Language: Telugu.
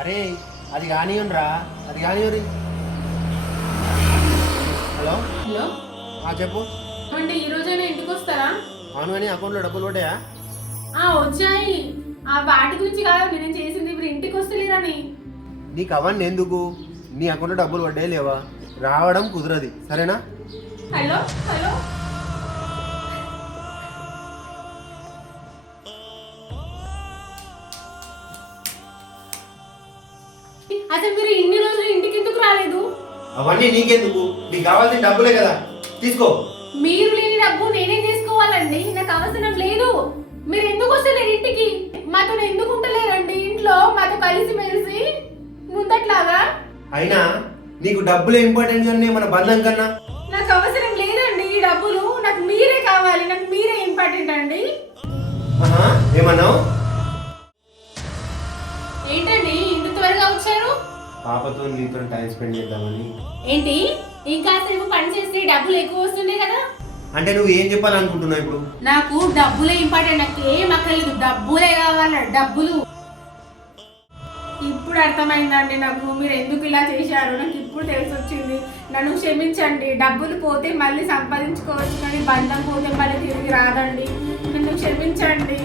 అరే అది కానివ్వండిరా అది కానివ్వరి హలో? హలో? ఆ చెప్పు. అంటే ఈ రోజైనా ఇంటికి వస్తారా అవును కానీ అకౌంట్లో డబ్బులు పడ్డాయా? ఆ వచ్చాయి. ఆ వాటి గురించి కాదు నేను చేసింది ఇప్పుడు ఇంటికి వస్తలేరని నీకు అవన్నీ ఎందుకు? నీ అకౌంట్లో డబ్బులు పడ్డాయి లేవా? రావడం కుదరది. సరేనా? హలో? హలో? అసలు మీరు ఇన్ని రోజులు ఇంటికి ఎందుకు రాలేదు? అవన్నీ నీకెందుకు? నీకు కావాల్సిన డబ్బులే కదా. తీసుకో. మీరు లేని డబ్బు నేనే తీసుకోవాలండి. నాకు అవసరం లేదు. మీరు ఎందుకు వస్తలేరు ఇంటికి? మాతో ఎందుకు ఉంటలేరండి ఇంట్లో మాతో కలిసి మెలిసి ముందట్లాగా? అయినా నీకు డబ్బులే ఇంపార్టెంట్ కానీ మన బంధం కన్నా. నాకు అవసరం లేదండి ఈ డబ్బులు. నాకు మీరే కావాలి. నాకు మీరే ఇంపార్టెంట్ అండి. ఏమన్నావు? పాపతో నీతో టైం స్పెండ్ చేద్దామని. ఏంటి? ఇంకా సేపు పని చేస్తే డబ్బులు ఎక్కువ వస్తున్నాయి కదా? అంటే నువ్వు ఏం చెప్పాలనుకుంటున్నావు ఇప్పుడు? నాకు డబ్బులే ఇంపార్టెంట్ నాకు ఏం అక్కర్లేదు. డబ్బులే కావాలి? డబ్బులు. ఇప్పుడు అర్థమైందండి నాకు. మీరు ఎందుకు ఇలా చేశారు? నాకు ఇప్పుడు తెలిసి వచ్చింది నన్ను క్షమించండి. డబ్బులు పోతే మళ్ళీ సంపాదించుకోవచ్చు కానీ బంధం పోతే మళ్ళీ తిరిగి రాదండి. నన్ను క్షమించండి.